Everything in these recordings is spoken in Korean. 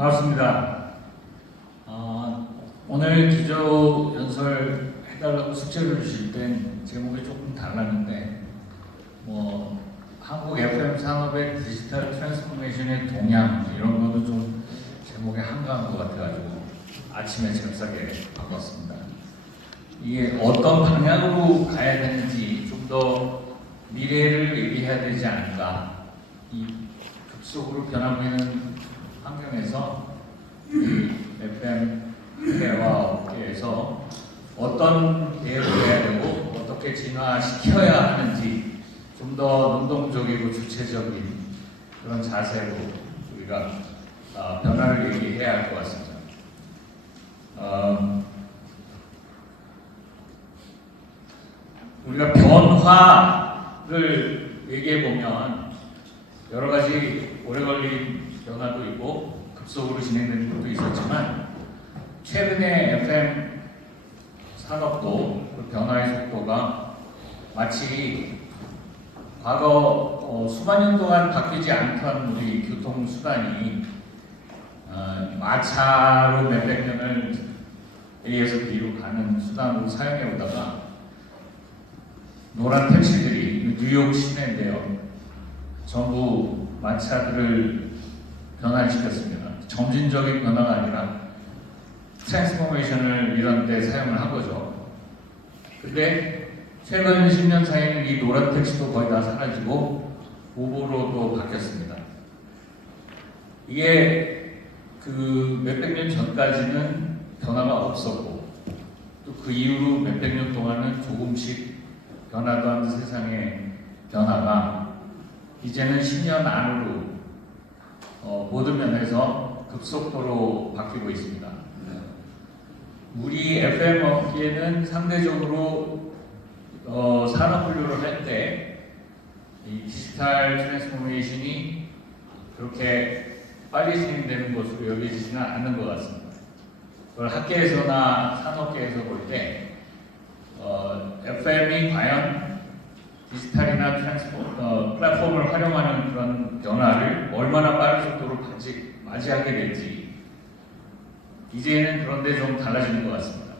반갑습니다. 오늘 기조 연설 해달라고 숙제를 주실 땐 제목이 조금 달랐는데 한국 FM 산업의 디지털 트랜스포메이션의 동향 이런 거는 좀 제목에 한가한 것 같아가지고 아침에 잽싸게 바꿨습니다. 이게 어떤 방향으로 가야 되는지 좀 더 미래를 얘기해야 되지 않을까. 이 급속으로 변하고 있는 환경에서 이 FM 회화 업계에서 어떤 대응을 해야 되고 어떻게 진화시켜야 하는지 좀 더 능동적이고 주체적인 그런 자세로 우리가 변화를 얘기해야 할 것 같습니다. 우리가 변화를 얘기해 보면 여러 가지 오래 걸린 변화도 있고 급속으로 진행되는 것도 있었지만 최근에 FM 산업도 그 변화의 속도가 마치 과거 수만 년 동안 바뀌지 않던 우리 교통수단이 마차로 몇백 년을 A에서 B로 가는 수단으로 사용해 오다가 노란 택시들이 뉴욕 시내인데요. 전부 마차들을 변화시켰습니다. 점진적인 변화가 아니라 트랜스포메이션을 이런 데 사용을 한 거죠. 근데 최근 10년 사이에는 이 노란 택시도 거의 다 사라지고 우버로도 바뀌었습니다. 이게 그 몇백 년 전까지는 변화가 없었고 또 그 이후로 몇백 년 동안은 조금씩 변하던 세상의 변화가 이제는 10년 안으로 모든 면에서 급속도로 바뀌고 있습니다. 우리 FM 업계는 상대적으로 산업 분류를 할 때 이 디지털 트랜스포메이션이 그렇게 빨리 진행되는 것으로 여겨지지는 않는 것 같습니다. 그걸 학계에서나 산업계에서 볼 때 FM이 과연 디지털이나 플랫폼을 활용하는 그런 변화를 얼마나 빠른 속도로 맞이하게 될지 이제는 그런데 좀 달라지는 것 같습니다.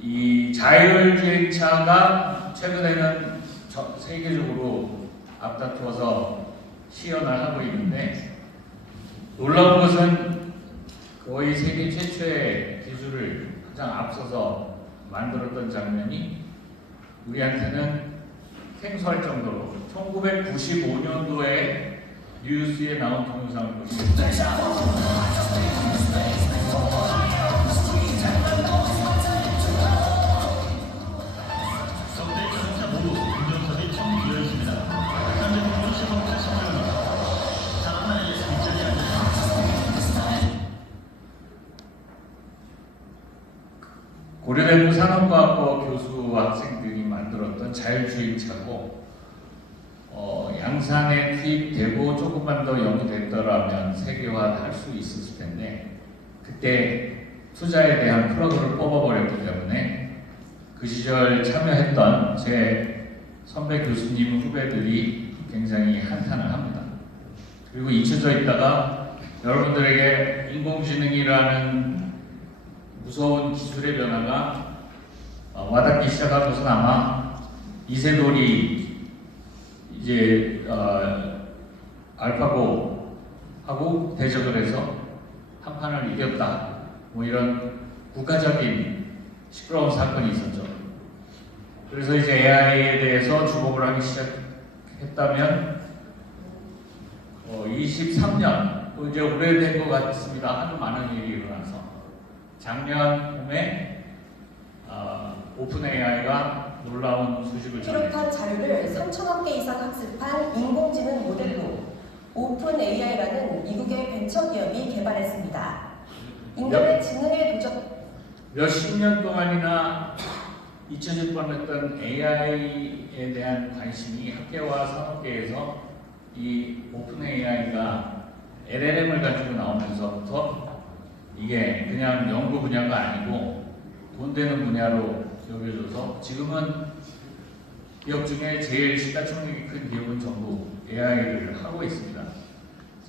이 자율주행차가 최근에는 세계적으로 앞다투어서 시연을 하고 있는데 놀라운 것은 거의 세계 최초의 기술을 가장 앞서서 만들었던 장면이 우리한테는 생소할 정도로 1995년도에 뉴스에 나온 동영상을 볼 수 있습니다. 고려대학교 산업과학과 교수와 학생들이 만들었던 자율주행차고 양산에 투입되고 조금만 더 연구됐더라면 세계화할 수 있었을 텐데 그때 투자에 대한 플러그를 뽑아버렸기 때문에 그 시절 참여했던 제 선배 교수님 후배들이 굉장히 한탄을 합니다. 그리고 잊혀져 있다가 여러분들에게 인공지능이라는 무서운 기술의 변화가 와닿기 시작한 것은 아마 이세돌이 이제 알파고하고 대적을 해서 한 판을 이겼다. 이런 국가적인 시끄러운 사건이 있었죠. 그래서 이제 AI에 대해서 주목을 하기 시작했다면 23년 이제 오래된 것 같습니다. 하도 많은 일이 일어나서 작년 봄에 오픈 AI가 놀라운 소식을 전했죠. 비롯한 자료를 3,000억 개 이상 학습한 인공지능 모델로 오픈 AI라는 미국의 벤처 기업이 개발했습니다. 인간의 지능에 도전 몇십 년 동안이나 잊혀질 뻔했던 AI에 대한 관심이 학계와 산업계에서 이 오픈 AI가 LLM을 가지고 나오면서부터 이게 그냥 연구 분야가 아니고 돈 되는 분야로 여겨져서 지금은 기업 중에 제일 시가총액이 큰 기업은 전부 AI를 하고 있습니다.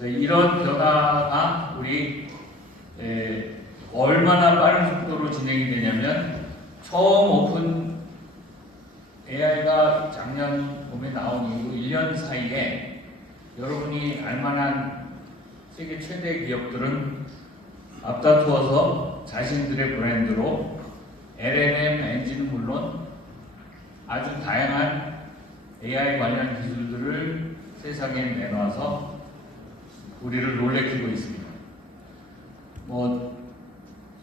이런 변화가 우리 얼마나 빠른 속도로 진행이 되냐면 처음 오픈 AI가 작년 봄에 나온 이후 1년 사이에 여러분이 알만한 세계 최대 기업들은 앞다투어서 자신들의 브랜드로 LLM 엔진은 물론 아주 다양한 AI 관련 기술들을 세상에 내놔서 우리를 놀래키고 있습니다.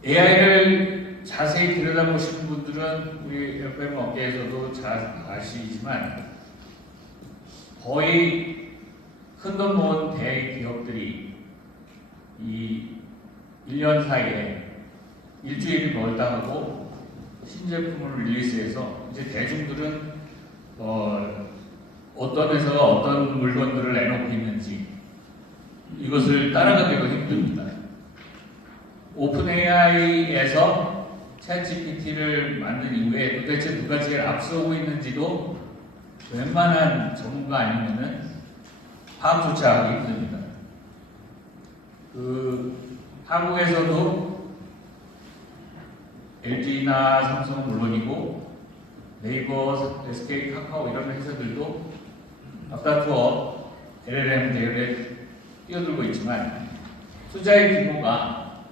AI를 자세히 들여다보시는 분들은 우리 FM 업계에서도 잘 아시지만 거의 큰돈 모은 대기업들이 이 1년 사이에 일주일이 멀다 하고 신제품을 릴리스해서 이제 대중들은 어떤 회사가 어떤 물건들을 내놓고 있는지 이것을 따라가기가 힘듭니다. 오픈 AI에서 챗GPT를 만든 이후에 도대체 누가 제일 앞서고 있는지도 웬만한 전문가 아니면은 파악조차 하기 힘듭니다. 한국에서도 LG나 삼성은 물론이고 네이버, SK, 카카오 이런 회사들도 앞다투어 LLM 대열에 뛰어들고 있지만 투자의 규모가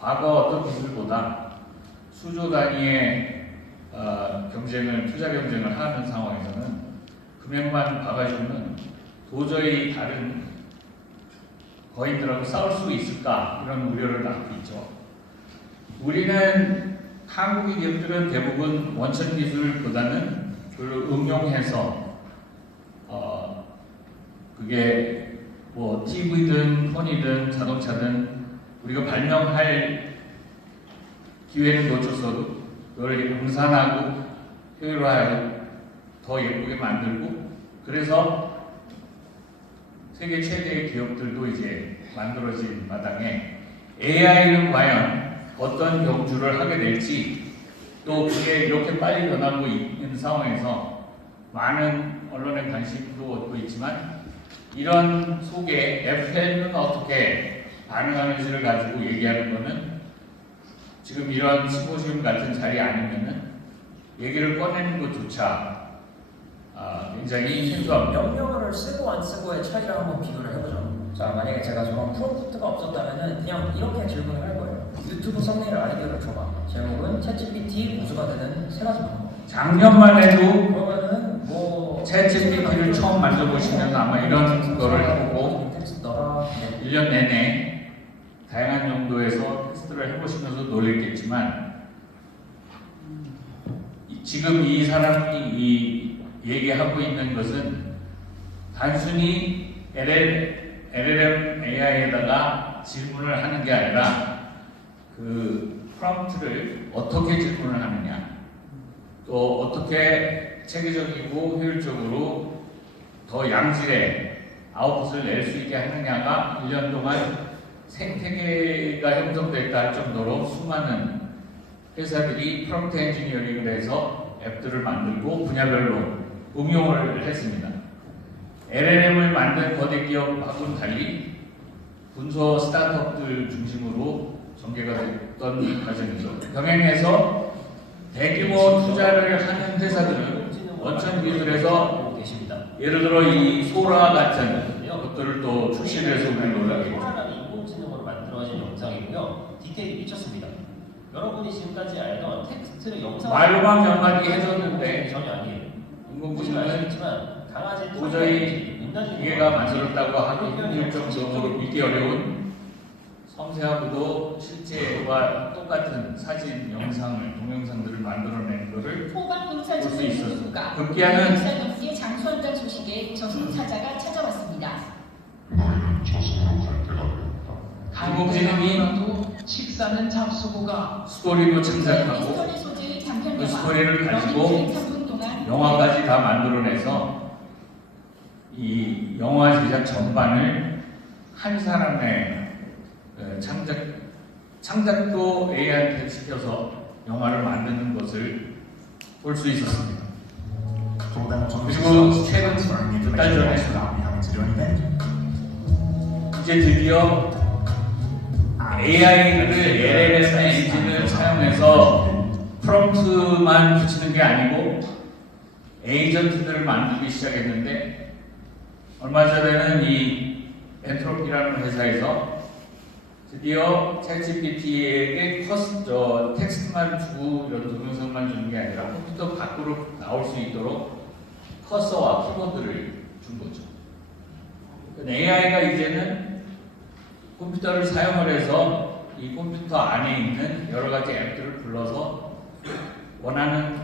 과거 어떤 기술보다 수조 단위의 투자 경쟁을 하는 상황에서는 금액만 봐가지고는 도저히 다른 거인들하고 싸울 수 있을까 이런 우려를 낳고 있죠. 우리는 한국의 기업들은 대부분 원천 기술보다는 그걸 응용해서 그게 뭐 TV든 폰이든 자동차든 우리가 발명할 기회는 놓쳐서도 그걸 음산하고 효율화하고 더 예쁘게 만들고 그래서 세계 최대의 기업들도 이제 만들어진 마당에 AI는 과연 어떤 경주를 하게 될지 또 그게 이렇게 빨리 변하고 있는 상황에서 많은 언론의 관심도 얻고 있지만 이런 속에 FM은 어떻게 반응하는지를 가지고 얘기하는 거는 지금 이런 시മ്പോ시움 같은 자리 아니면은 얘기를 꺼내는 것조차 굉장히 생소합니다. 명령어를 쓰고 안 쓰고의 차이를 한번 비교를 해보죠. 자, 만약에 제가 저런 프롬프트가 없었다면은 그냥 이렇게 질문을 할 거예요. 유튜브 썸네일 아이디어를 줘봐. 제목은 챗GPT 우수가 되는 세 가지 방법. 작년만 해도 그러면은 뭐 챗GPT를 처음 만져보시면 아마 이런 거를 해보고 텍스트 넣어라. 1년 내내 다양한 용도에서 테스트를 해보시면서 놀랬겠지만 지금 이 사람이 얘기하고 있는 것은 단순히 LLM AI에다가 질문을 하는 게 아니라 그 프롬프트를 어떻게 질문을 하느냐 또 어떻게 체계적이고 효율적으로 더 양질의 아웃풋을 낼 수 있게 하느냐가 1년 동안 생태계가 형성됐다 할 정도로 수많은 회사들이 프롬프트 엔지니어링을 해서 앱들을 만들고 분야별로 응용을 했습니다. LLM을 만든 거대 기업하고는 달리 군소 스타트업들 중심으로 전개가 됐던 과정이죠. 병행해서 대규모 투자를 하는 회사들은 원천 기술에서 계십니다. 예를 들어 이 소라 같은 것들을 또 출시를 해서 우리를 놀라게 했죠. 소라라는 인공지능으로 만들어진 영상이고요. 디테일이 미쳤습니다. 여러분이 지금까지 알던 텍스트를 영상 말로만 몇 마디 해줬는데 전혀 아니에요. 인공지능은 아시겠지만 강아지 도저히 기계가 만들었다고 하기 힘들 정도로 믿기 어려운 섬세하고도 실제와 똑같은 사진, 영상을, 동영상들을 만들어낸 것을 볼수 있었습니다. 급기야는 역사넘게 장수한다는 소식에 저승사자가 찾아왔습니다. 너희는 저승으로 갈 때가 되었다. 인공지능이 식사는 잡수고가 스토리도 창작하고 스토리 소재의 단편 그 영화 스토리를 가지고 3분 동안 영화까지 다 만들어내서 이 영화 제작 전반을 한 사람의 창작도 AI한테 시켜서 영화를 만드는 것을 볼 수 있었습니다. 그리고 최근 몇 달 전에 이제 드디어 AI를 LLM 엔진을 사용해서 프롬프트만 붙이는 게 아니고 에이전트들을 만들기 시작했는데 얼마 전에는 이 엔트로피라는 회사에서 드디어 챗GPT에게 텍스트만 주고 이런 동영상만 주는 게 아니라 컴퓨터 밖으로 나올 수 있도록 커서와 키보드를 준 거죠. AI가 이제는 컴퓨터를 사용을 해서 이 컴퓨터 안에 있는 여러 가지 앱들을 불러서 원하는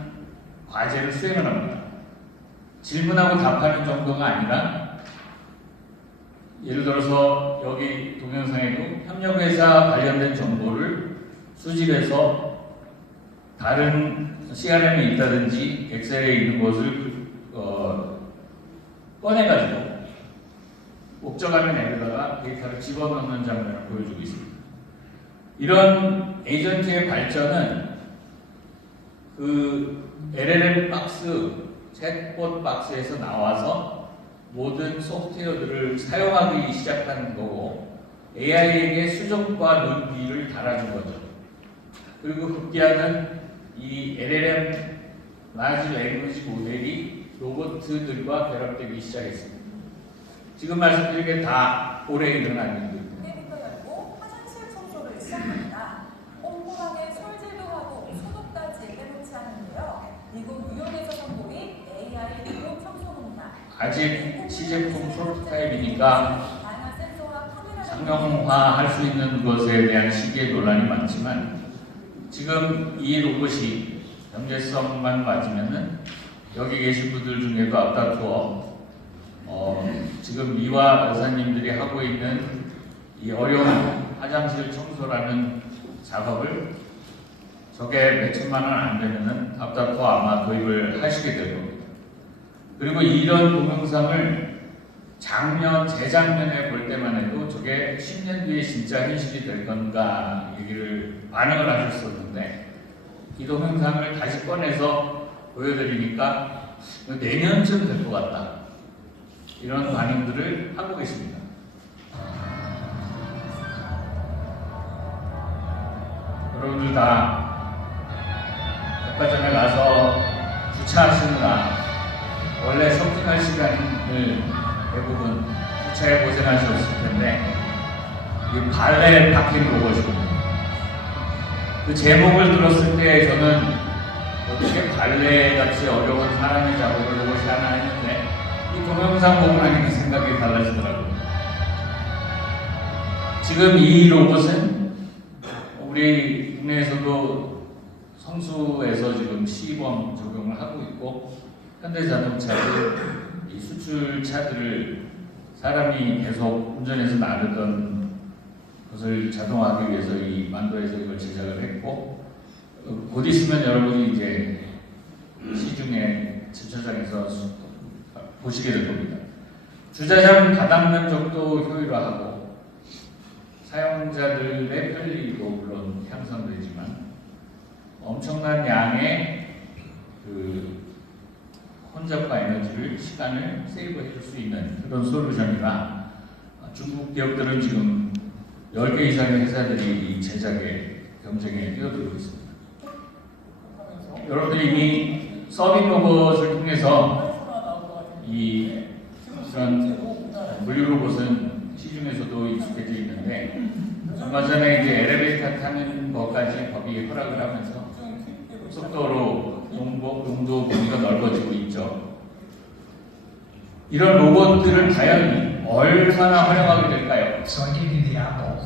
과제를 수행을 합니다. 질문하고 답하는 정도가 아니라 예를 들어서 여기 동영상에도 협력회사 관련된 정보를 수집해서 다른 CRM에 있다든지 엑셀에 있는 것을 꺼내가지고 목적하는 앱에다가 데이터를 집어넣는 장면을 보여주고 있습니다. 이런 에이전트의 발전은 그 LLM 박스, 챗봇 박스에서 나와서 모든 소프트웨어들을 사용하기 시작하는 거고 AI에게 수정과 논리를 달아준 거죠. 그리고 급기야는 이 LLM 라지 랭귀지 모델이 로봇들과 결합되기 시작했습니다. 지금 말씀드린 게 다 올해 일어난 일입니다. 때부터 열고 화장실 청소를 시작합니다. 꼼꼼하게 솔질도 하고 소독까지 빼놓지 않는데요. 미국 뉴욕에서 선보인 AI 뉴욕 청소부입니다. 아직 시제품 프로토타입이니까 다양한 센서와 카메라를 상용화할 수 있는 것에 대한 시기의 논란이 많지만 지금 이 로봇이 경제성만 맞으면은 여기 계신 분들 중에도 앞다투어 지금 미화 여사님들이 하고 있는 이 어려운 화장실 청소라는 작업을 저게 몇 천만 원 안 되면은 앞다투어 아마 도입을 하시게 될 겁니다. 그리고 이런 동영상을 재작년에 볼 때만 해도 저게 10년 뒤에 진짜 현실이 될 건가 얘기를 반응을 하셨었는데 이 동영상을 다시 꺼내서 보여드리니까 내년쯤 될 것 같다. 이런 반응들을 하고 계십니다. 여러분들 다 백화점에 가서 주차하시느라 원래 쇼핑할 시간을 대부분 주차에 고생하셨을 텐데 이 발레 파킹 로봇입니다. 그 제목을 들었을 때 저는 어떻게 발레 같이 어려운 사람의 작업을 로봇이 하나 했는데 이 동영상 보고 나니까 생각이 달라지더라고요. 지금 이 로봇은 우리 국내에서도 성수에서 지금 시범 적용을 하고 있고 현대자동차도 이 수출차들을 사람이 계속 운전해서 나르던 것을 자동화하기 위해서 이 만도에서 이걸 제작을 했고 곧 있으면 여러분이 이제 시중에 주차장에서 보시게 될 겁니다. 주차장 가당 면적도 효율화하고 사용자들의 편리도 물론 향상되지만 엄청난 양의 그 혼잡과 에너지를 시간을 세이브해 줄 수 있는 그런 솔루션이라 중국 기업들은 지금 10개 이상의 회사들이 이 제작에 경쟁에 뛰어들고 있습니다. 여러분들이 이미 서빙 로봇을 통해서 이런 물류 로봇은 시중에서도 익숙해져 있는데 얼마 전에 이제 엘리베이터 타는 것까지 법이 허락을 하면서 속도로 용도 범위가 넓어지고 있죠. 이런 로봇들을 과연 얼마나 활용하게 될까요? So I gave you the apple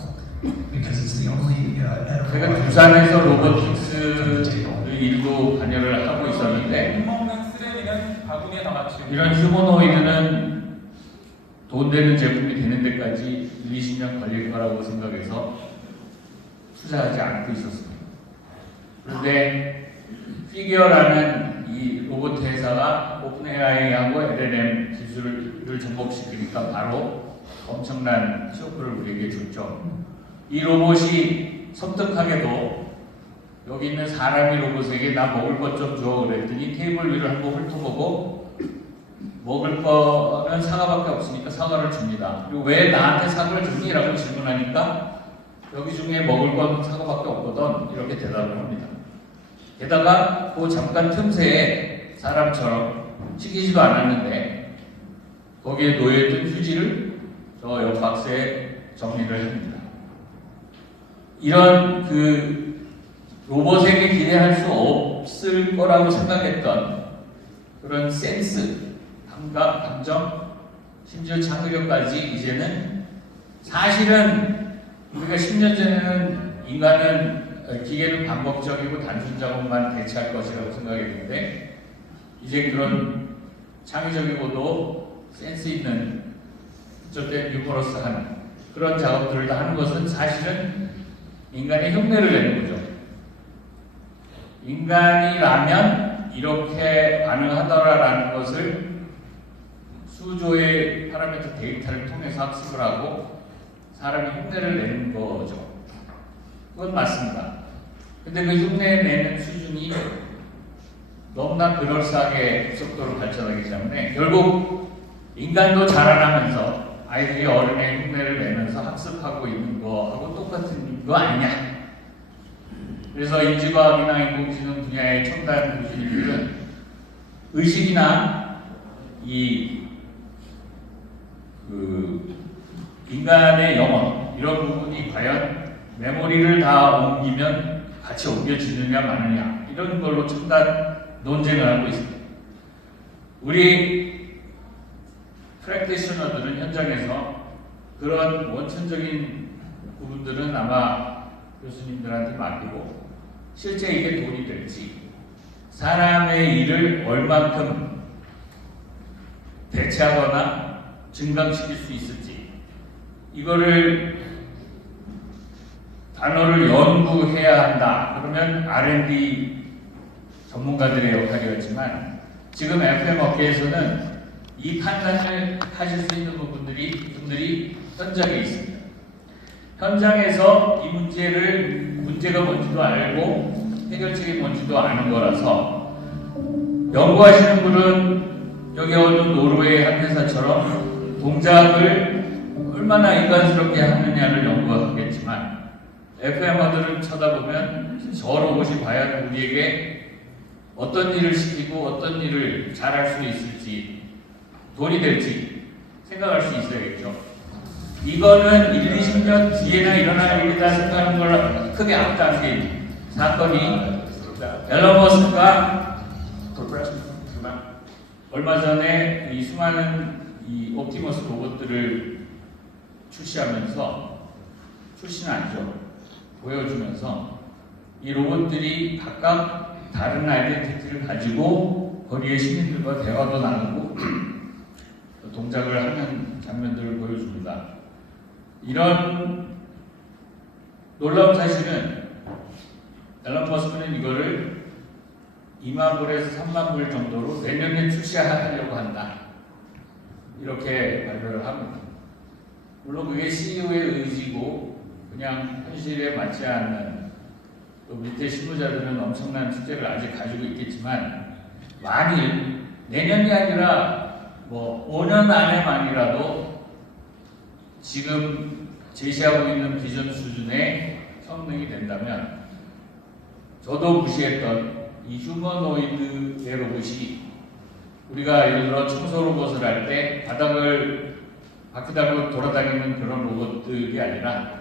because it's the only 제가 edible. 부산에서 로보틱스를 일부 관여를 하고 있었는데 먹는 쓰레기는 바구니에 담아치우고 이런 휴머노이드는 돈 되는 제품이 되는 데까지 20년 걸릴 거라고 생각해서 투자하지 않고 있었습니다. 그런데 피규어라는 이 로봇 회사가 오픈AI하고 LLM 기술을 접목시키니까 바로 엄청난 쇼크를 우리에게 줬죠. 이 로봇이 섬뜩하게도 여기 있는 사람이 로봇에게 나 먹을 것 좀 줘 그랬더니 테이블 위를 한번 훑어보고 먹을 거는 사과밖에 없으니까 사과를 줍니다. 그리고 왜 나한테 사과를 주니? 라고 질문하니까 여기 중에 먹을 건 사과밖에 없거든 이렇게 대답을 합니다. 게다가 그 잠깐 틈새에 사람처럼 시키지도 않았는데 거기에 놓여있던 휴지를 저 옆 박스에 정리를 합니다. 이런 그 로봇에게 기대할 수 없을 거라고 생각했던 그런 센스, 감각, 감정, 심지어 창의력까지 이제는 사실은 우리가 10년 전에는 인간은 기계는 반복적이고 단순 작업만 대체할 것이라고 생각했는데 이제 그런 창의적이고도 센스 있는 저때 유머러스한 그런 작업들을 다 하는 것은 사실은 인간의 흉내를 내는 거죠. 인간이라면 이렇게 가능하더라라는 것을 수조의 파라미터 데이터를 통해서 학습을 하고 사람이 흉내를 내는 거죠. 그건 맞습니다. 근데 그 흉내 내는 수준이 너무나 그럴싸하게 속도로 발전하기 때문에 결국 인간도 자라나면서 아이들이 어른의 흉내를 내면서 학습하고 있는 거하고 똑같은 거 아니냐. 그래서 인지과학이나 인공지능 분야의 첨단 교수님들은 의식이나 인간의 영혼 이런 부분이 과연 메모리를 다 옮기면 같이 옮겨지느냐 마느냐 이런 걸로 첨단 논쟁을 하고 있습니다. 우리 프랙티셔너들은 현장에서 그런 원천적인 부분들은 아마 교수님들한테 맡기고 실제 이게 돈이 될지 사람의 일을 얼만큼 대체하거나 증강시킬 수 있을지 이거를 단어를 연구해야 한다. 그러면 R&D 전문가들의 역할이었지만 지금 FM 업계에서는 이 판단을 하실 수 있는 분들이 현장에 있습니다. 현장에서 이 문제가 뭔지도 알고 해결책이 뭔지도 아는 거라서 연구하시는 분은 여기 어느 노르웨이 한 회사처럼 동작을 얼마나 인간스럽게 하느냐를 연구하겠지만 FM어들을 쳐다보면 저 로봇이 과연 우리에게 어떤 일을 시키고 어떤 일을 잘할 수 있을지 돈이 될지 생각할 수 있어야겠죠. 이거는 1, 20년 뒤에나 일어날 일이다 생각하는 걸 크게 앞당긴 사건이 앨런 머스크가 얼마 전에 이 수많은 이 옵티머스 로봇들을 출시는 아니죠. 보여주면서 이 로봇들이 각각 다른 아이덴티티를 가지고 거리의 시민들과 대화도 나누고 동작을 하는 장면들을 보여줍니다. 이런 놀라운 사실은 앨런 머스크는 이거를 2만 불에서 3만 불 정도로 내년에 출시하려고 한다. 이렇게 발표를 합니다. 물론 그게 CEO의 의지고 그냥 현실에 맞지 않는 또 밑에 실무자들은 엄청난 숙제를 아직 가지고 있겠지만 만일 내년이 아니라 뭐 5년 안에만이라도 지금 제시하고 있는 비전 수준의 성능이 된다면 저도 무시했던 이 휴머노이드의 로봇이 우리가 예를 들어 청소 로봇을 할 때 바퀴 달고 돌아다니는 그런 로봇들이 아니라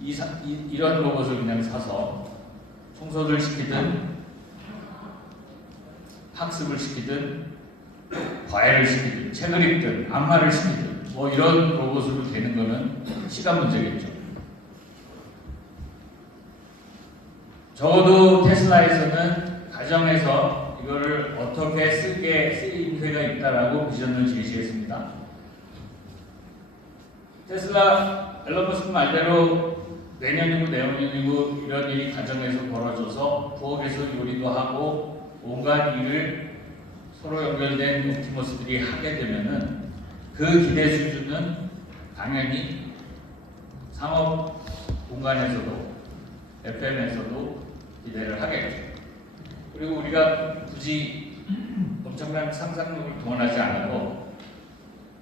이런 로봇을 그냥 사서 청소를 시키든 학습을 시키든 과외를 시키든 책을 읽든 안마를 시키든 뭐 이런 로봇으로 되는 거는 시간 문제겠죠. 적어도 테슬라에서는 가정에서 이거를 어떻게 쓰임새가 있다라고 비전을 제시했습니다. 테슬라 앨런 머스크 말대로 내년이고 내후년이고 이런 일이 가정에서 벌어져서 부엌에서 요리도 하고 온갖 일을 서로 연결된 옵티머스들이 하게 되면은 그 기대 수준은 당연히 상업 공간에서도 FM에서도 기대를 하겠죠. 그리고 우리가 굳이 엄청난 상상력을 동원하지 않아도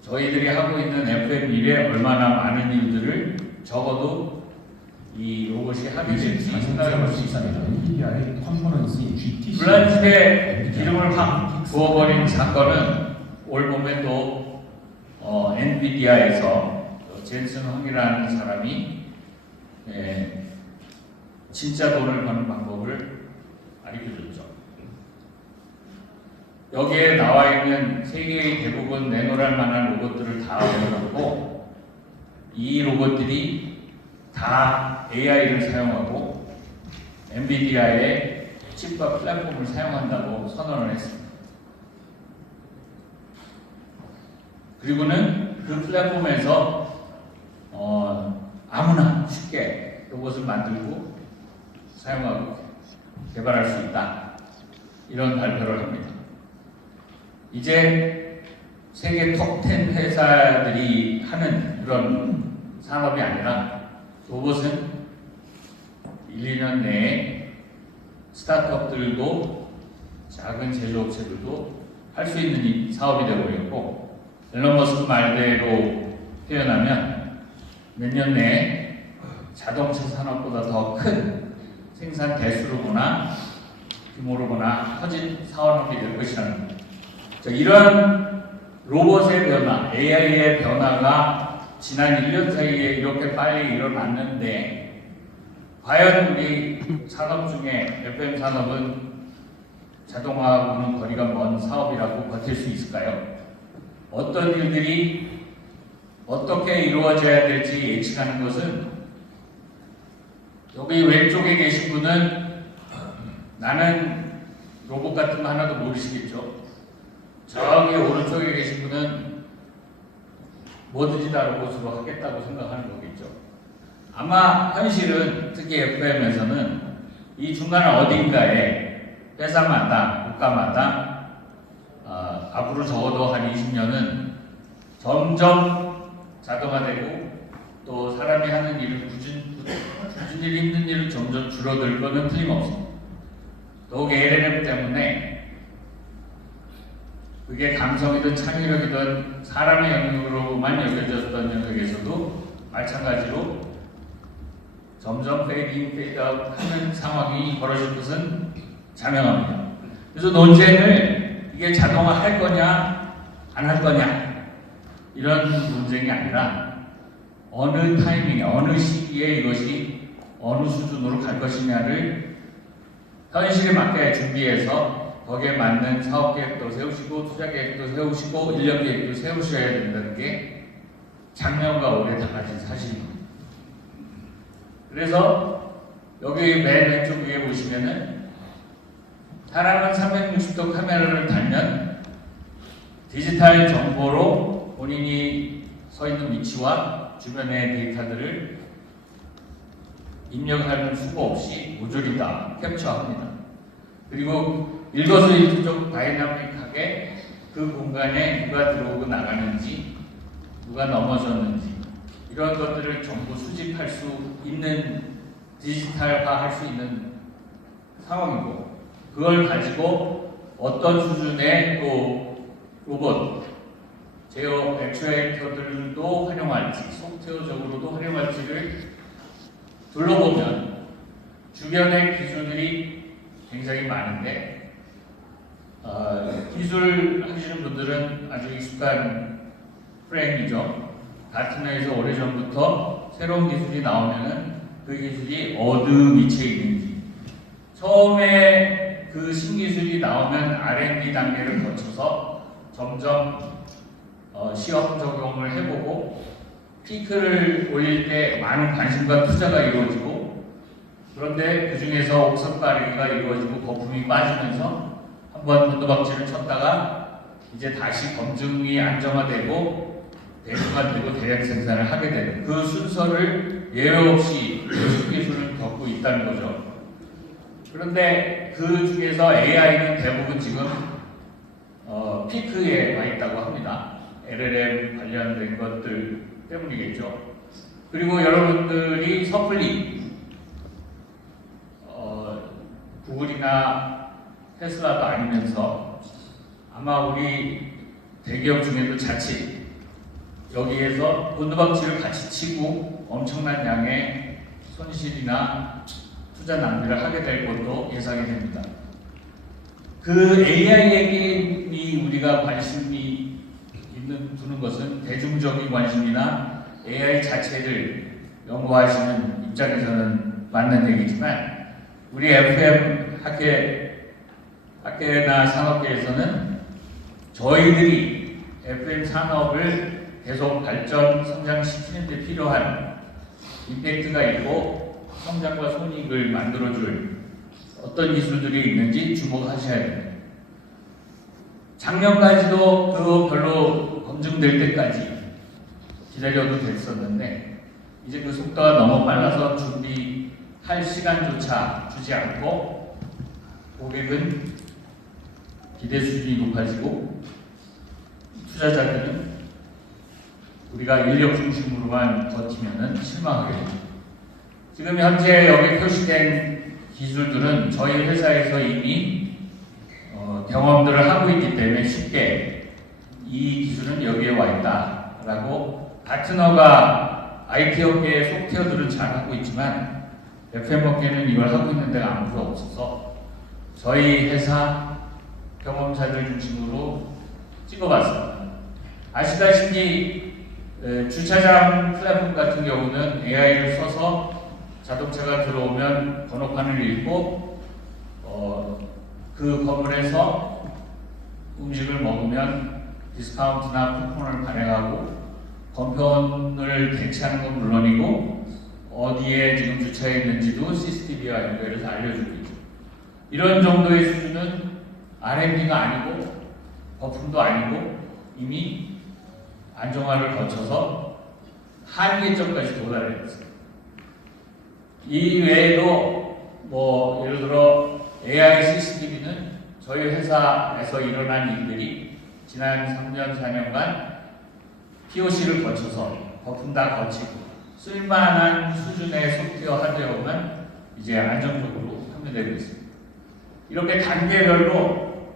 저희들이 하고 있는 FM 일에 얼마나 많은 일들을 적어도 이 로봇이 하게 될지 생각해 볼 수 있습니다. NVIDIA의 컨퍼런스 GTC 블란집에 기름을 확 부어버린 사건은 올 봄에 또 엔비디아에서 젠슨 황이라는 사람이 진짜 돈을 버는 방법을 알려줬죠. 여기에 나와 있는 세계의 대부분 내놓을 만한 로봇들을 다 올려놓고 이 로봇들이 다 AI를 사용하고 엔비디아의 칩과 플랫폼을 사용한다고 선언을 했습니다. 그리고는 그 플랫폼에서 아무나 쉽게 로봇을 만들고 사용하고 개발할 수 있다. 이런 발표를 합니다. 이제 세계 톱10 회사들이 하는 그런 산업이 아니라 로봇은 1, 2년 내에 스타트업들도 작은 제조업체들도 할 수 있는 사업이 되어버렸고 앨런 머스크 말대로 표현하면 몇 년 내에 자동차 산업보다 더 큰 생산 대수로 보나 규모로 보나 커진 산업이 될 것이라는 겁니다. 이런 로봇의 변화, AI의 변화가 지난 1년 사이에 이렇게 빨리 일어났는데 과연 우리 산업 중에 FM 산업은 자동화하고는 거리가 먼 사업이라고 버틸 수 있을까요? 어떤 일들이 어떻게 이루어져야 될지 예측하는 것은 여기 왼쪽에 계신 분은 나는 로봇 같은 거 하나도 모르시겠죠? 저기 오른쪽에 계신 분은 뭐든지 다 로봇으로 하겠다고 생각하는 거겠죠. 아마 현실은 특히 FM에서는 이 중간 어딘가에 회사마다 국가마다 앞으로 적어도 한 20년은 점점 자동화되고 또 사람이 하는 일을 굳은 일 힘든 일은 점점 줄어들 거는 틀림없습니다. 더욱 ALM 때문에 그게 감성이든 창의력이든 사람의 영역으로만 여겨졌던 영역에서도 마찬가지로 점점 페이드 인 페이드 아웃 하는 상황이 벌어질 것은 자명합니다. 그래서 논쟁을 이게 자동화 할 거냐 안 할 거냐 이런 논쟁이 아니라 어느 타이밍에 어느 시기에 이것이 어느 수준으로 갈 것이냐를 현실에 맞게 준비해서 거기에 맞는 사업 계획도 세우시고 투자 계획도 세우시고 인력 계획도 세우셔야 된다는 게 작년과 올해 달라진 사실입니다. 그래서 여기 맨 왼쪽 위에 보시면은 사람은 360도 카메라를 달면 디지털 정보로 본인이 서 있는 위치와 주변의 데이터들을 입력하는 수가 없이 모조리 다 캡처합니다. 그리고 일거수일투족 다이나믹하게 그 공간에 누가 들어오고 나가는지 누가 넘어졌는지 이런 것들을 전부 수집할 수 있는 디지털화할 수 있는 상황이고 그걸 가지고 어떤 수준의 또 로봇 제어 액추에이터들도 활용할지 소프트웨어적으로도 활용할지를 둘러보면 주변의 기술들이 굉장히 많은데 기술 하시는 분들은 아주 익숙한 프레임이죠. 같은 회에서 오래전부터 새로운 기술이 나오면은 그 기술이 어느 위치에 있는지 처음에 그 신기술이 나오면 R&D 단계를 거쳐서 점점 시험 적용을 해보고 피크를 올릴 때 많은 관심과 투자가 이루어지고 그런데 그 중에서 옥석가리가 이루어지고 거품이 빠지면서 한번 건더박질을 쳤다가 이제 다시 검증이 안정화되고 대중화되고 대량 생산을 하게 되는 그 순서를 예외 없이 기술을 겪고 있다는 거죠. 그런데 그 중에서 AI는 대부분 지금 피크에 와 있다고 합니다. LLM 관련된 것들 때문이겠죠. 그리고 여러분들이 섣불리 구글이나 테슬라도 아니면서 아마 우리 대기업 중에도 자칫 여기에서 곤두박질을 같이 치고 엄청난 양의 손실이나 투자 낭비를 하게 될 것도 예상이 됩니다. 그 AI에게 우리가 관심이 두는 것은 대중적인 관심이나 AI 자체를 연구하시는 입장에서는 맞는 얘기지만 우리 FM 학계나 산업계에서는 저희들이 FM 산업을 계속 발전, 성장시키는 데 필요한 임팩트가 있고 성장과 손익을 만들어줄 어떤 기술들이 있는지 주목하셔야 됩니다. 작년까지도 그거 별로 검증될 때까지 기다려도 됐었는데 이제 그 속도가 너무 빨라서 준비할 시간조차 주지 않고 고객은 기대 수준이 높아지고 투자자들은 우리가 인력 중심으로만 버티면은 실망하게 됩니다. 지금 현재 여기 표시된 기술들은 저희 회사에서 이미 경험들을 하고 있기 때문에 쉽게 이 기술은 여기에 와 있다라고 파트너가 IT 업계의 소프트웨어들은 잘 하고 있지만 FM 업계는 이걸 하고 있는 데가 아무도 없어서 저희 회사 경험자들 중심으로 찍어봤습니다. 아시다시피 주차장 플랫폼 같은 경우는 AI를 써서 자동차가 들어오면 번호판을 읽고 그 건물에서 음식을 먹으면 디스카운트나 쿠폰을 발행하고 건편을 대체하는 건 물론이고 어디에 지금 주차해 있는지도 CCTV와 연결해서 알려주고 있죠. 이런 정도의 수준은 R&D가 아니고 거품도 아니고 이미 안정화를 거쳐서 한계점까지 도달했습니다. 이 외에도 뭐 예를 들어 AI CCTV는 저희 회사에서 일어난 일들이 지난 3년, 4년간 POC를 거쳐서 거품 다 거치고 쓸만한 수준의 소프트웨어 하드웨어만 이제 안정적으로 판매되고 있습니다. 이렇게 단계별로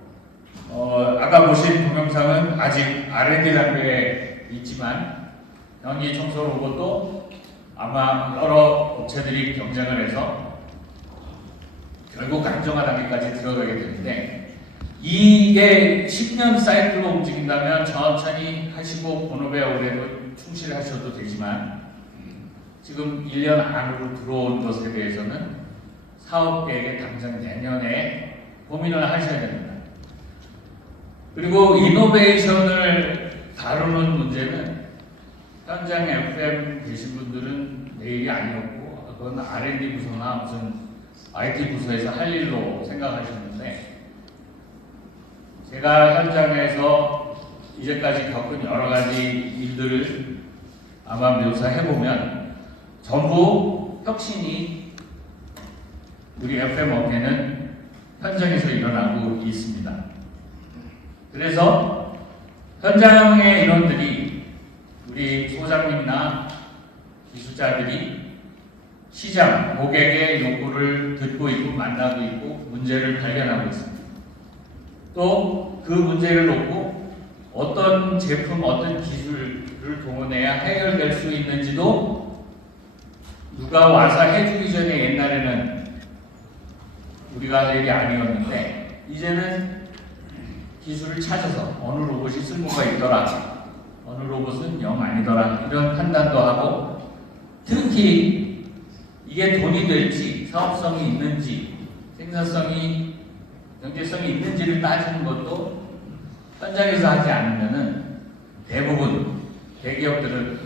아까 보신 동영상은 아직 R&D 단계에 있지만 변기 청소 로봇도 아마 여러 업체들이 경쟁을 해서 결국 안정화 단계까지 들어가게 되는데 이게 10년 사이클로 움직인다면 천천히 하시고 본업에 올해도 충실하셔도 되지만 지금 1년 안으로 들어온 것에 대해서는 사업 계획에 당장 내년에 고민을 하셔야 됩니다. 그리고 이노베이션을 다루는 문제는 현장 FM 계신 분들은 내일이 아니었고 그건 R&D 부서나 무슨 IT 부서에서 할 일로 생각하셨는데 제가 현장에서 이제까지 겪은 여러 가지 일들을 아마 묘사해보면 전부 혁신이 우리 FM 업계는 현장에서 일어나고 있습니다. 그래서 현장의 인원들이 우리 소장님이나 기술자들이 시장, 고객의 요구를 듣고 있고 만나고 있고 문제를 발견하고 있습니다. 또 그 문제를 놓고 어떤 제품, 어떤 기술을 동원해야 해결될 수 있는지도 누가 와서 해주기 전에 옛날에는 우리가 할 일이 아니었는데 이제는 기술을 찾아서 어느 로봇이 쓸모가 있더라, 어느 로봇은 영 아니더라 이런 판단도 하고 특히 이게 돈이 될지 사업성이 있는지 생산성이 경제성이 있는지를 따지는 것도 현장에서 하지 않으면은 대부분 대기업들은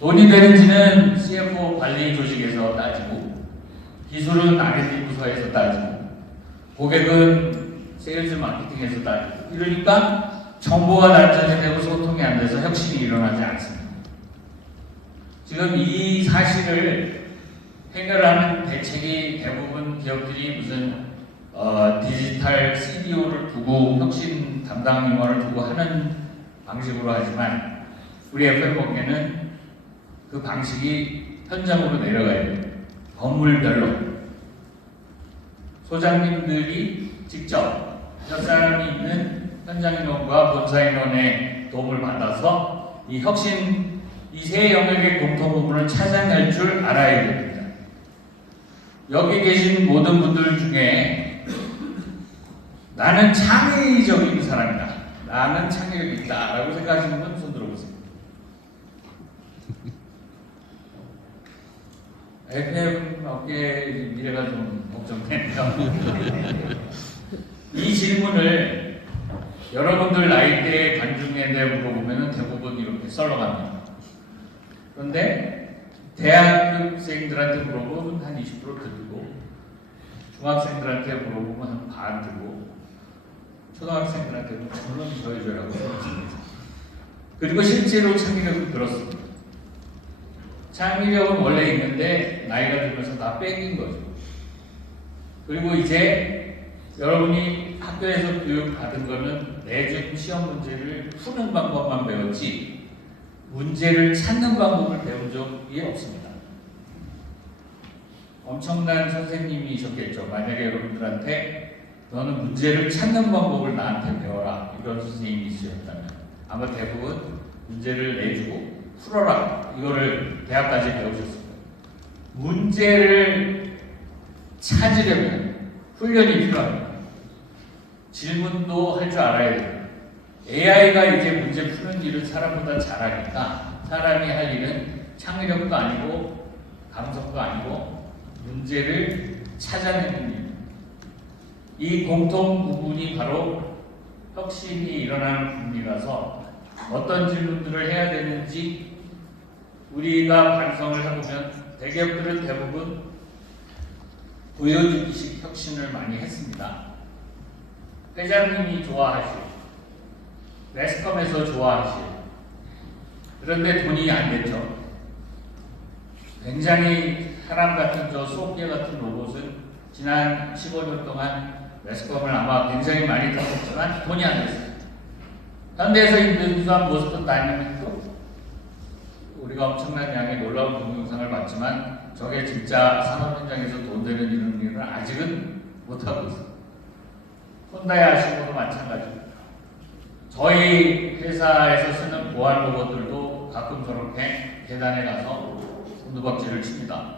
돈이 되는지는 CFO 관리 조직에서 따지고 기술은 R&D 부서에서 따지고 고객은 세일즈 마케팅에서 따지고 이러니까 정보가 단절이 되고 소통이 안 돼서 혁신이 일어나지 않습니다. 지금 이 사실을 해결하는 대책이 대부분 기업들이 무슨 디지털 CDO를 두고 혁신 담당 임원을 두고 하는 방식으로 하지만 우리 FM 업계는 그 방식이 현장으로 내려가야 돼요. 건물별로 소장님들이 직접 몇 사람이 있는 현장 인원과 본사 인원의 도움을 받아서 이 혁신, 이 세 영역의 공통 부분을 찾아낼 줄 알아야 됩니다. 여기 계신 모든 분들 중에 나는 창의적인 사람이다, 나는 창의력이 있다 라고 생각하시는 분 손 들어보세요. FM 업계의 미래가 좀 걱정되네요. 이 질문을 여러분들 나이대의 관중에 대해 물어보면 대부분 이렇게 썰러갑니다. 그런데 대학생들한테 물어보면 한 20% 듣고, 중학생들한테 물어보면 한 반 듣고, 초등학생들한테는 물론 저해줘라고 생각합니다. 그리고 실제로 창의력은 그렇습니다. 창의력은 원래 있는데 나이가 들면서 다 뺏긴 거죠. 그리고 이제 여러분이 학교에서 교육받은 거는 내준 시험 문제를 푸는 방법만 배웠지 문제를 찾는 방법을 배운 적이 없습니다. 엄청난 선생님이셨겠죠. 만약에 여러분들한테 너는 문제를 찾는 방법을 나한테 배워라, 이런 선생님이 있으셨다면 아마 대부분 문제를 내주고 풀어라, 이거를 대학까지 배우셨을 거예요. 문제를 찾으려면 훈련이 필요합니다. 질문도 할 줄 알아야 돼요. AI가 이제 문제 푸는 일을 사람보다 잘하니까 사람이 할 일은 창의력도 아니고 감성도 아니고 문제를 찾아내는 일. 이 공통 부분이 바로 혁신이 일어나는 부분이라서 어떤 질문들을 해야 되는지 우리가 반성을 해보면 대기업들은 대부분 보여주기식 혁신을 많이 했습니다. 회장님이 좋아하시고 매스컴에서 좋아하시고, 그런데 돈이 안 됐죠. 굉장히 사람 같은 저 소피아 같은 로봇은 지난 15년 동안 매스컴을 아마 굉장히 많이 타셨지만 돈이 안 됐어요. 현대에서 인도주한 모습도 다니면 또 우리가 엄청난 양의 놀라운 동영상을 봤지만 저게 진짜 산업 현장에서 돈 되는 이런 일을 아직은 못하고 있어요. 혼다의 아시고도 마찬가지입니다. 저희 회사에서 쓰는 보안 로봇들도 가끔 저렇게 계단에 가서 손두박질을 칩니다.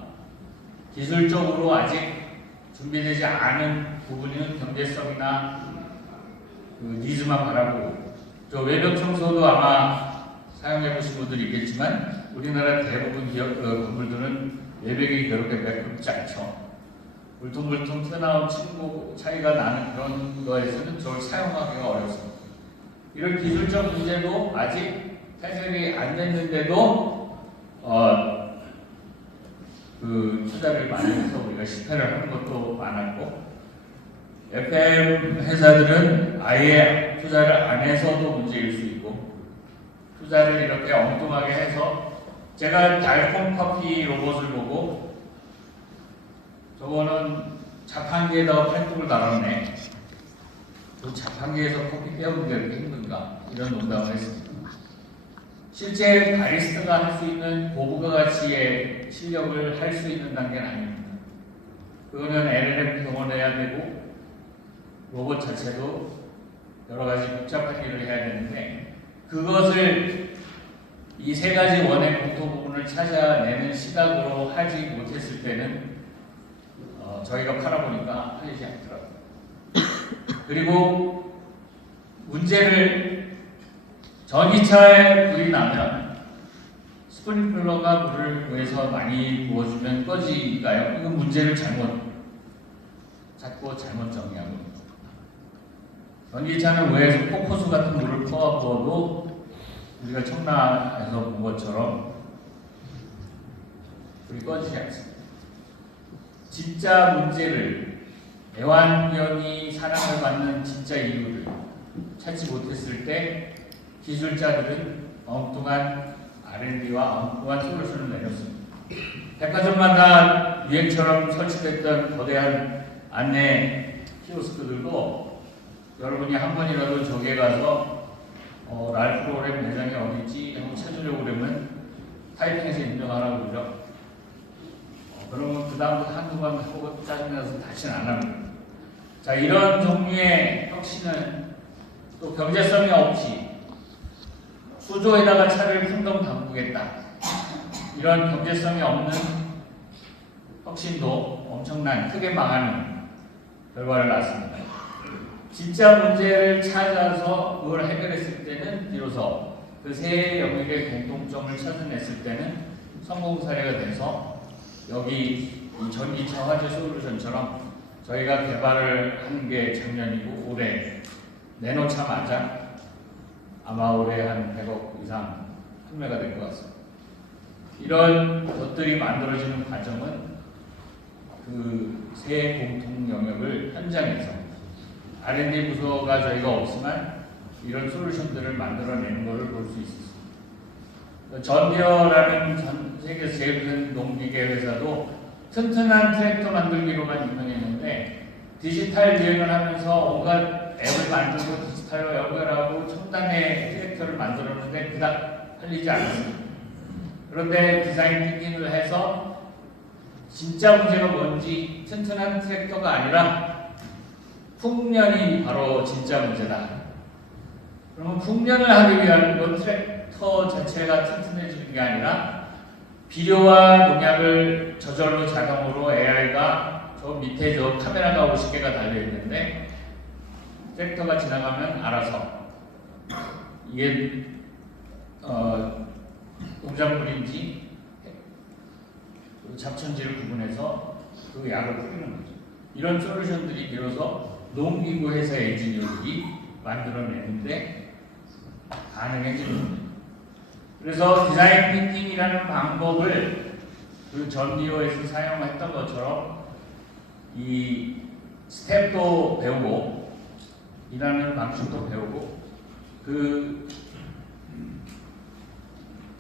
기술적으로 아직 준비되지 않은 부분은 경제성이나 그 니즈만 바라보고, 저 외벽 청소도 아마 사용해 보신 분들이 있겠지만 우리나라 대부분 기업 건물들은 외벽이 그렇게 매끄럽지 않죠. 울퉁불퉁 튀어나온 층고 차이가 나는 그런 거에서는 저걸 사용하기가 어렵습니다. 이런 기술적 문제도 아직 해결이 안 됐는데도 그 투자를 많이 해서 우리가 실패를 하는 것도 많았고, FM 회사들은 아예 투자를 안 해서도 문제일 수 있고, 투자를 이렇게 엉뚱하게 해서, 제가 달콤 커피 로봇을 보고 저거는 자판기에다가 팔뚝을 달았네, 그 자판기에서 커피 빼오는 게 이렇게 힘든가, 이런 농담을 했습니다. 실제 바리스타가 할 수 있는 고부가 가치의 실력을 할 수 있는 단계는 아닙니다. 그거는 LLM 동원해야 되고 로봇 자체도 여러 가지 복잡한 일을 해야 되는데, 그것을 이 세 가지 원의 공통 부분을 찾아내는 시각으로 하지 못했을 때는 저희가 팔아보니까 팔리지 않더라고요. 그리고 문제를, 전기차에 불이 나면 스프링클러가 물을 구해서 많이 부어주면 꺼지니까요. 이건 문제를 잘못 정의하고, 전기차는 외에서 폭포수 같은 물을 퍼와 부어도 우리가 청라에서 본 것처럼 불이 꺼지지 않습니다. 진짜 문제를, 애완견이 사랑을 받는 진짜 이유를 찾지 못했을 때 기술자들은 엉뚱한 R&D와 엉뚱한 솔루션을 내렸습니다. 백화점마다 유행처럼 설치됐던 거대한 안내 키오스크들도 여러분이 한 번이라도 저기에 가서 랄프 로렌 매장이 어디있지 하고 찾으려고 그러면 타이핑해서 인정하라고 그러죠. 그러면 그 다음부터 한두 번 하고 짜증나서 다시는 안 합니다. 자, 이런 종류의 혁신은 또 경제성이 없이 수조에다가 차를 풍덩 담그겠다. 이런 경제성이 없는 혁신도 엄청난 크게 망하는 결과를 낳습니다. 진짜 문제를 찾아서 그걸 해결했을 때는 비로소 그 세 영역의 공통점을 찾아냈을 때는 성공 사례가 돼서 여기 이 전기차 화재 솔루션처럼 저희가 개발을 한 게 작년이고 올해 내놓자마자 아마 올해 한 100억 이상 판매가 될 것 같습니다. 이런 것들이 만들어지는 과정은 그 세 공통 영역을 현장에서 R&D 부서가 저희가 없지만 이런 솔루션들을 만들어내는 것을 볼 수 있습니다. 전디어라는 전 세계에서 제일 큰 농기계 회사도 튼튼한 트랙터 만들기로만 유명했는데 디지털 유행을 하면서 온갖 앱을 만들고 디지털로 연결하고 첨단의 트랙터를 만들었는데 그닥 팔리지 않습니다. 그런데 디자인 띵킹을 해서 진짜 문제가 뭔지 튼튼한 트랙터가 아니라 풍년이 바로 진짜 문제다. 그러면 풍년을 하기 위한 건 트랙터 자체가 튼튼해지는 게 아니라 비료와 농약을 저절로 자동으로 AI가 저 밑에 저 카메라가 50개가 달려있는데 트랙터가 지나가면 알아서 이게 농작물인지 잡천지를 구분해서 그 약을 뿌리는 거죠. 이런 솔루션들이 비로소 농기구 회사 엔지니어들이 만들어내는데 가능해지는 겁니다. 그래서 디자인 띵킹이라는 방법을 그 전기어에서 사용했던 것처럼 이 스텝도 배우고 일하는 방식도 배우고 그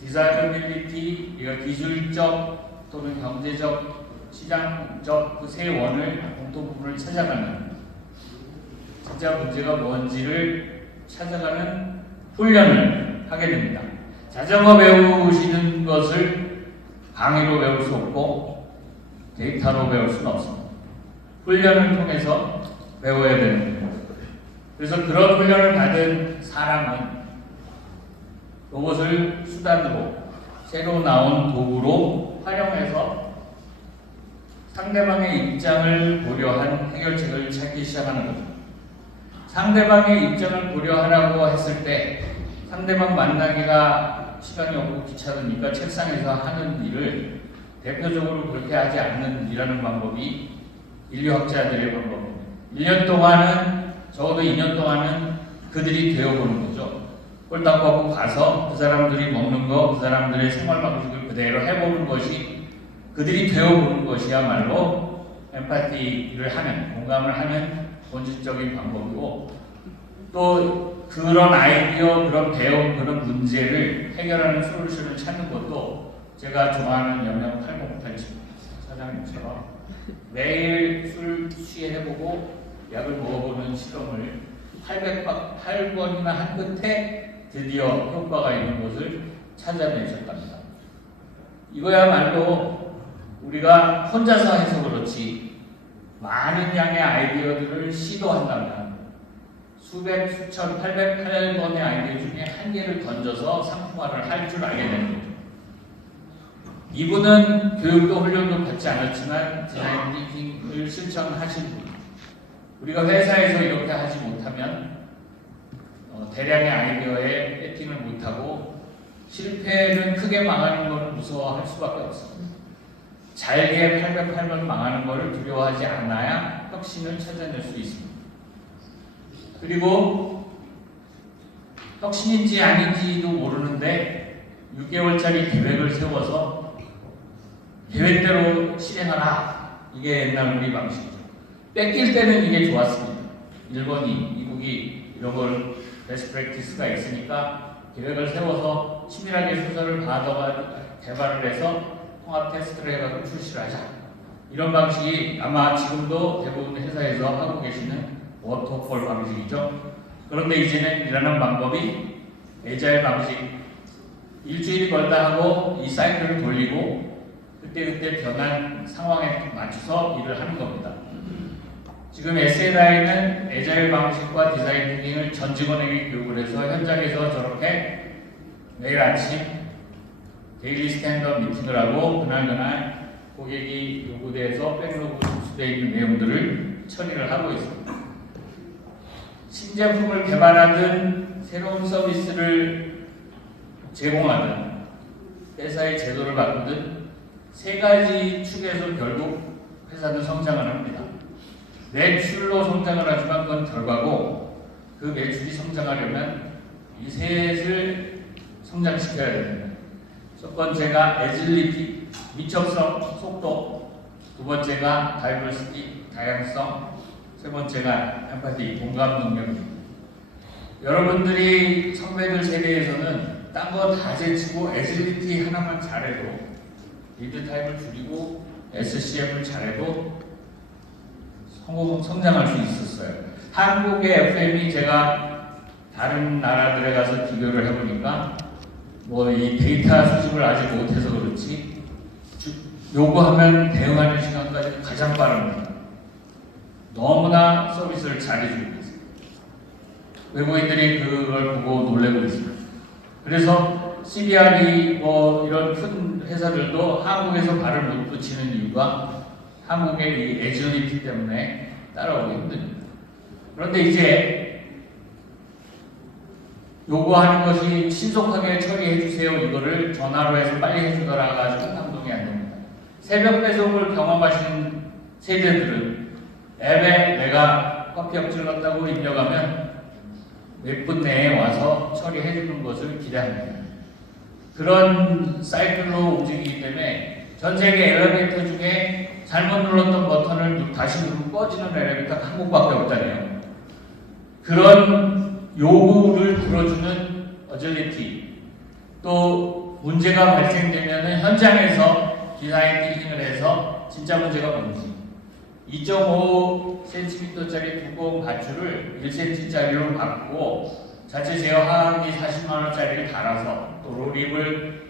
디자이너빌리티, 기술적 또는 경제적, 시장적 그 세 원을 공통부분을 찾아가는 진짜 문제가 뭔지를 찾아가는 훈련을 하게 됩니다. 자전거 배우시는 것을 강의로 배울 수 없고 데이터로 배울 수는 없습니다. 훈련을 통해서 배워야 되는 거예요. 그래서 그런 훈련을 받은 사람은 로봇을 수단으로 새로 나온 도구로 활용해서 상대방의 입장을 고려한 해결책을 찾기 시작하는 거죠. 상대방의 입장을 고려하라고 했을 때 상대방 만나기가 시간이 없고 귀찮으니까 책상에서 하는 일을 대표적으로 그렇게 하지 않는 일하는 방법이 인류학자들의 방법입니다. 1년 동안은 적어도 2년 동안은 그들이 되어보는 거죠. 홀딱하고 가서 그 사람들이 먹는 거, 그 사람들의 생활 방식을 그대로 해보는 것이 그들이 되어보는 것이야말로 엠파티를 하는, 공감을 하는 본질적인 방법이고 또 그런 아이디어, 그런 배움, 그런 문제를 해결하는 솔루션을 찾는 것도 제가 좋아하는 영역 8087 사장님처럼 매일 술 취해보고 약을 먹어보는 실험을 800번이나 한 끝에 드디어 효과가 있는 것을 찾아내셨답니다. 이거야말로 우리가 혼자서 해서 그렇지 많은 양의 아이디어들을 시도한다면 수백, 수천, 808번의 아이디어 중에 한 개를 던져서 상품화를 할 줄 알게 되는 거죠. 이분은 교육도 훈련도 받지 않았지만 디자인 띵킹을 실천하신 분. 우리가 회사에서 이렇게 하지 못하면 대량의 아이디어에 배팅을 못하고 실패는 크게 망하는 것을 무서워할 수밖에 없습니다. 잘게 808번 망하는 것을 두려워하지 않아야 혁신을 찾아낼 수 있습니다. 그리고 혁신인지 아닌지도 모르는데 6개월짜리 계획을 세워서 계획대로 실행하라. 이게 옛날 우리 방식이죠. 뺏길 때는 이게 좋았습니다. 일본이, 미국이 이런 걸 베스트 프랙티스가 있으니까 계획을 세워서 치밀하게 수설을 받아가 개발을 해서 통합 테스트를 해가지고 출시를 하자. 이런 방식이 아마 지금도 대부분 회사에서 하고 계시는 워터폴 방식이죠. 그런데 이제는 일하는 방법이 에자일 방식. 일주일이 걸다 하고 이 사이클을 돌리고 그때그때 변한 상황에 맞춰서 일을 하는 겁니다. 지금 SNI는 애자일 방식과 디자인 थि킹을 전 직원에게 교육을 해서 현장에서 저렇게 매일 아침 데일리 스탠드업 미팅을 하고 그날 고객이 요구돼서 백로그 접수되어 있는 내용들을 처리를 하고 있습니다. 신제품을 개발하든 새로운 서비스를 제공하든 회사의 제도를 바꾸든 세 가지 축에서 결국 회사는 성장을 합니다. 매출로 성장을 하지만 그건 결과고 그 매출이 성장하려면 이 셋을 성장시켜야 됩니다. 첫 번째가 애질리티, 민첩성, 속도, 두 번째가 다이버시티, 다양성, 세 번째가 엠파티, 공감 능력입니다. 여러분들이 선배들 세대에서는 딴 거 다 제치고 애질리티 하나만 잘해도 리드 타임을 줄이고 SCM을 잘해도 성장할 수 있었어요. 한국의 FM이 제가 다른 나라들에 가서 비교를 해보니까 뭐 이 데이터 수집을 아직 못해서 그렇지 요구하면 대응하는 시간까지 가장 빠릅니다. 너무나 서비스를 잘해주고 있습니다. 외국인들이 그걸 보고 놀래고 있습니다. 그래서 CBR이 뭐 이런 큰 회사들도 한국에서 발을 못 붙이는 이유가 한국의 이 애질리티 때문에 따라오기 힘듭니다. 그런데 이제 요구하는 것이 신속하게 처리해 주세요. 이거를 전화로 해서 빨리 해주더라 가지고 감동이 안 됩니다. 새벽 배송을 경험하신 세대들은 앱에 내가 커피 엎질렀다고 입력하면 몇 분 내에 와서 처리해 주는 것을 기대합니다. 그런 사이클로 움직이기 때문에 전 세계 엘리베이터 중에 잘못 눌렀던 버튼을 다시 누르면 꺼지는 엘리베이터가 한국밖에 없다네요. 그런 요구를 들어주는 어질리티, 또 문제가 발생되면 현장에서 디자인 띵킹을 해서 진짜 문제가 뭔지 2.5cm짜리 두꺼운 밧줄을 1cm짜리로 바꾸고 자체 제어하기 40만원짜리를 달아서 또 롤립을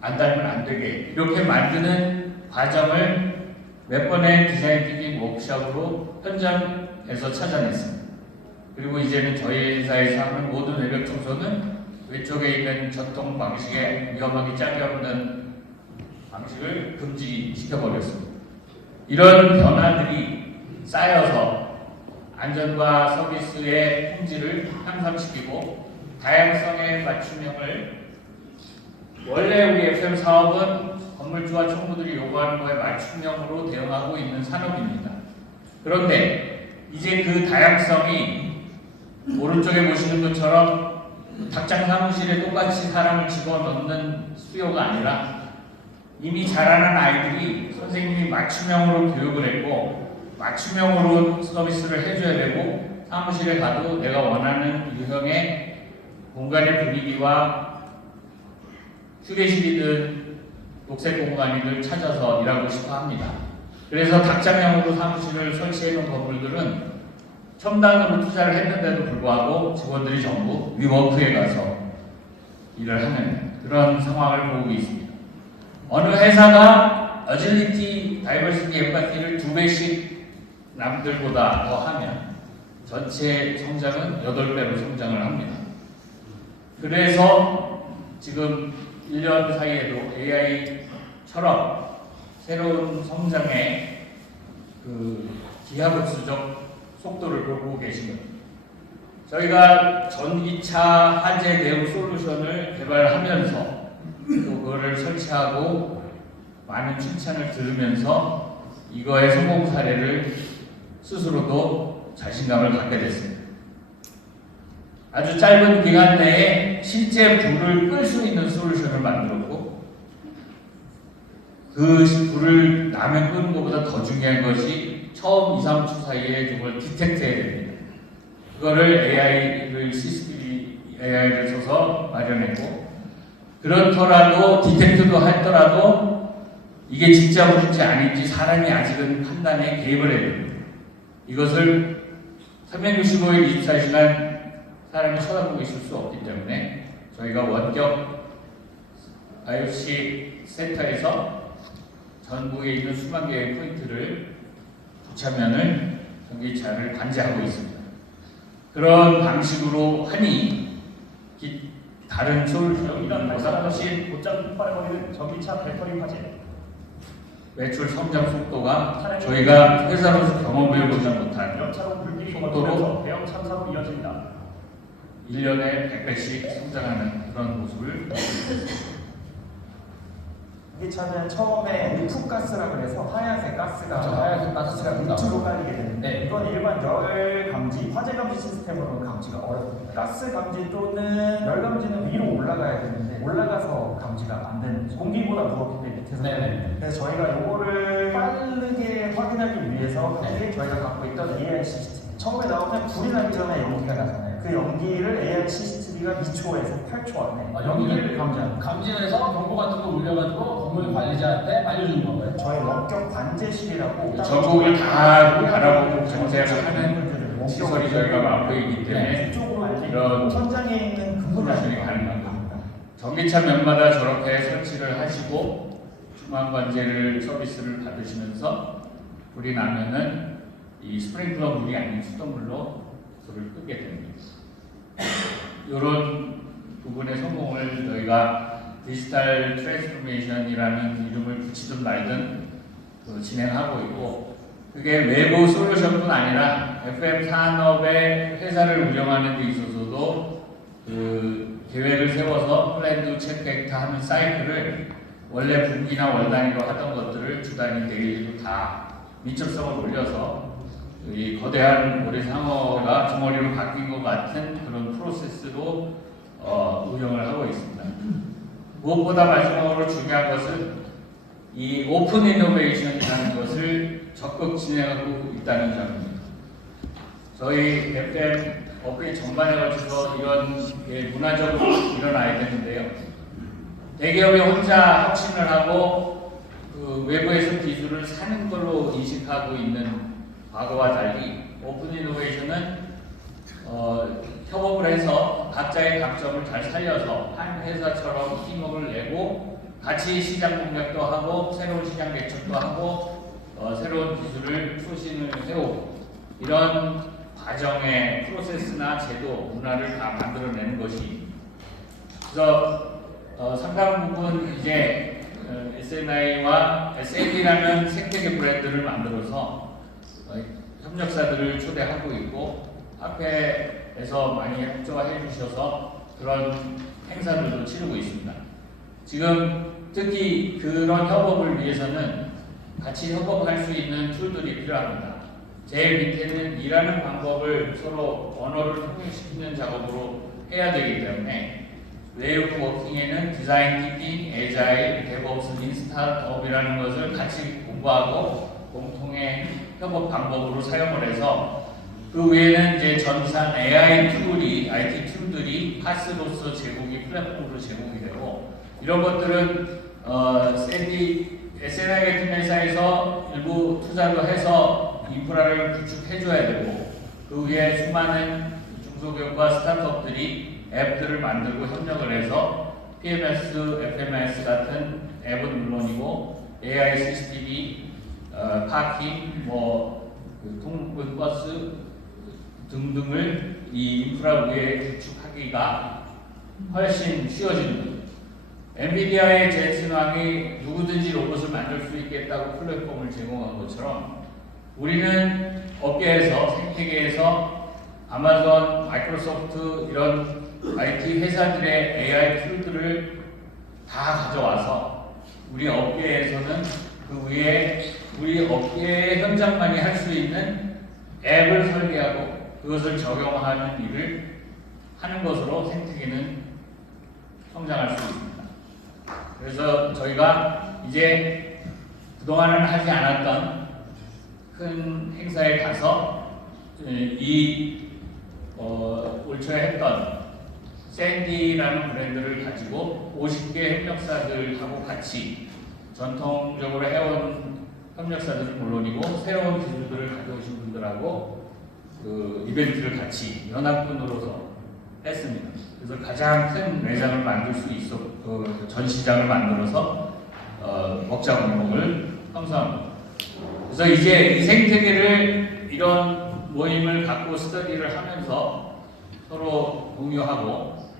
안 달면 안 되게 이렇게 만드는 과정을 몇 번의 디자인 띵킹 워크숍으로 현장에서 찾아냈습니다. 그리고 이제는 저희 회사에서 하는 모든 외벽 청소는 왼쪽에 있는 전통 방식의 위험하기 짝이 없는 방식을 금지시켜버렸습니다. 이런 변화들이 쌓여서 안전과 서비스의 품질을 향상시키고 다양성의 맞춤형을 원래 우리 FM 사업은 건물주와 총무들이 요구하는 거에 맞춤형으로 대응하고 있는 산업입니다. 그런데 이제 그 다양성이 오른쪽에 보시는 것처럼 닭장 사무실에 똑같이 사람을 집어넣는 수요가 아니라 이미 자라는 아이들이 선생님이 맞춤형으로 교육을 했고 맞춤형으로 서비스를 해줘야 되고 사무실에 가도 내가 원하는 유형의 공간의 분위기와 휴게실이든 녹색 공간이든 찾아서 일하고 싶어 합니다. 그래서 닭장형으로 사무실을 설치해 놓은 건물들은 첨단으로 투자를 했는데도 불구하고 직원들이 전부 위워크에 가서 일을 하는 그런 상황을 보고 있습니다. 어느 회사가 어질리티, 다이버시티, 엠파티를 2배씩 남들보다 더 하면 전체 성장은 8배로 성장을 합니다. 그래서 지금 1년 사이에도 AI처럼 새로운 성장의 그 기하급수적 속도를 보고 계십니다. 저희가 전기차 화재 대응 솔루션을 개발하면서 또 그거를 설치하고 많은 칭찬을 들으면서 이거의 성공 사례를 스스로도 자신감을 갖게 됐습니다. 아주 짧은 기간 내에 실제 불을 끌 수 있는 솔루션을 만들었고 그 불을 남의 끄는 것보다 더 중요한 것이 처음 2, 3초 사이에 그걸 디텍트해야 됩니다. 그거를 AI를 써서 마련했고 그렇더라도 디텍트도 했더라도 이게 진짜 불인지 아닌지 사람이 아직은 판단에 개입을 해야 됩니다. 이것을 365일 24시간 사람이 쳐다보고 있을 수 없기 때문에 저희가 원격 IoC 센터에서 전국에 있는 수만 개의 포인트를 부착면을 전기차를 관제하고 있습니다. 그런 방식으로 하니 다른 솔루션이나 보다 곧장 폭발해버리는 전기차 배터리 화재. 매출 성장 속도가 저희가 회사로서 경험해보지 못한 연차로 불길이 속도로 거듭나서 대형 참사로 이어집니다. 1년에 100배씩 성장하는 그런 모습을 전기차는 처음에 루프가스라 그래서 하얀색 가스가 하얀색 가스가 밑으로 깔리게 되는데 네. 이건 일반 열 감지, 화재 감지 시스템으로는 감지가 어렵습니다. 가스 감지 또는 열 감지는 위로 올라가야 되는데 올라가서 감지가 안 되는 거죠. 공기보다 무겁기 때문에 밑에서. 네네. 그래서 저희가 이거를 빠르게 확인하기 위해서 네. 저희가 갖고 있던 AI 시스템. 처음에 나오면 불이 나기 전에 연기가 나잖아요. 그 연기를 AI CCTV가 2초에서 8초 안에 연기를 감지합니다. 감지해서 정보 같은 거 올려가지고 건물 관리자한테 알려주는 건가요? 저희 원격 관제실이라고 전국을 다 바라보고 관제를 하는 시설이 저희가 마음에 있기 때문에 이쪽으로 이런 현장에 있는 근무자들이 솔루션이 가능한 겁니다. 전기차 면마다 저렇게 설치를 하시고 중앙 관제를 서비스를 받으시면서 불이 나면은 이 스프링클러 물이 아닌 수돗물로 불을 끄게 됩니다. 이런 부분의 성공을 저희가 디지털 트랜스포메이션이라는 이름을 붙이든 말든 진행하고 있고, 그게 외부 솔루션뿐 아니라 FM 산업의 회사를 운영하는 데 있어서도 그 계획을 세워서 플랜 투 체크 액트 하는 사이클을 원래 분기나 월 단위로 하던 것들을 주 단위, 데일리로 다 민첩성을 올려서 이 거대한 우리 상어가 주머니로 바뀐 것 같은 그런 프로세스로 운영을 하고 있습니다. 무엇보다 마지막으로 중요한 것은 이 오픈 이노베이션이라는 것을 적극 진행하고 있다는 점입니다. 저희 FM 업계 전반에 걸쳐서 이런 게 문화적으로 일어나야 되는데요. 대기업이 혼자 혁신을 하고 그 외부에서 기술을 사는 걸로 인식하고 있는 과거와 달리 오픈 이노베이션은 협업을 해서 각자의 강점을 잘 살려서 한 회사처럼 팀워크를 내고 같이 시장 공략도 하고 새로운 시장 개척도 하고 새로운 기술을 추진을 해오고 이런 과정의 프로세스나 제도, 문화를 다 만들어내는 것이 그래서 상당 부분 이제 SNI와 SND라는 생태계 브랜드를 만들어서 협력사들을 초대하고 있고 앞에서 많이 협조해 주셔서 그런 행사들도 치르고 있습니다. 지금 특히 그런 협업을 위해서는 같이 협업할 수 있는 툴들이 필요합니다. 제일 밑에는 일하는 방법을 서로 언어를 통일시키는 작업으로 해야 되기 때문에 웨이 오브 워킹에는 디자인 थि킹, 에자일, 데브옵스, 린 스타트업이라는 것을 같이 공부하고 공통의 협업 방법으로 사용을 해서 그 외에는 이제 전산 AI 툴이, IT 툴들이 파스로서 제공이 플랫폼으로 제공이 되고 이런 것들은 SNI 같은 회사에서 일부 투자를 해서 인프라를 구축해줘야 되고 그 위에 수많은 중소기업과 스타트업들이 앱들을 만들고 협력을 해서 PMS, FMS 같은 앱은 물론이고 AI, CCTV, 파킹, 통근 버스 등등을 이 인프라 위에 구축하기가 훨씬 쉬워지는 거죠. 엔비디아의 젠슨왕이 누구든지 로봇을 만들 수 있겠다고 플랫폼을 제공한 것처럼 우리는 업계에서, 생태계에서 아마존, 마이크로소프트 이런 IT 회사들의 AI 툴들을 다 가져와서 우리 업계에서는 그 위에 우리 업계의 현장만이 할 수 있는 앱을 설계하고 그것을 적용하는 일을 하는 것으로 생태계는 성장할 수 있습니다. 그래서 저희가 이제 그동안은 하지 않았던 큰 행사에 가서 올 초에 했던 샌디라는 브랜드를 가지고 50개 협력사들하고 같이 전통적으로 해온 협력사들은 물론이고 새로운 기술들을 가져오신 분들하고 그 이벤트를 같이 연합군으로서 했습니다. 그래서 가장 큰 매장을 만들 수 전시장을 만들어서 먹자골목을 형성합니다. 그래서 이제 이 생태계를 이런 모임을 갖고 스터디를 하면서 서로 공유하고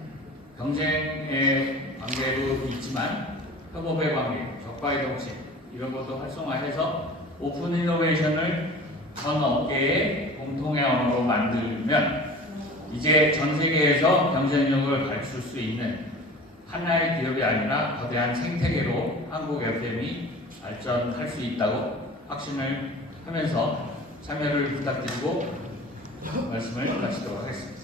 경쟁의 관계도 있지만 협업의 관계, 적과의 동침 이런 것도 활성화해서 오픈 이노베이션을 전 업계의 공통의 언어로 만들면 이제 전 세계에서 경쟁력을 갖출 수 있는 하나의 기업이 아니라 거대한 생태계로 한국 FM이 발전할 수 있다고 확신을 하면서 참여를 부탁드리고 말씀을 마치도록 하겠습니다.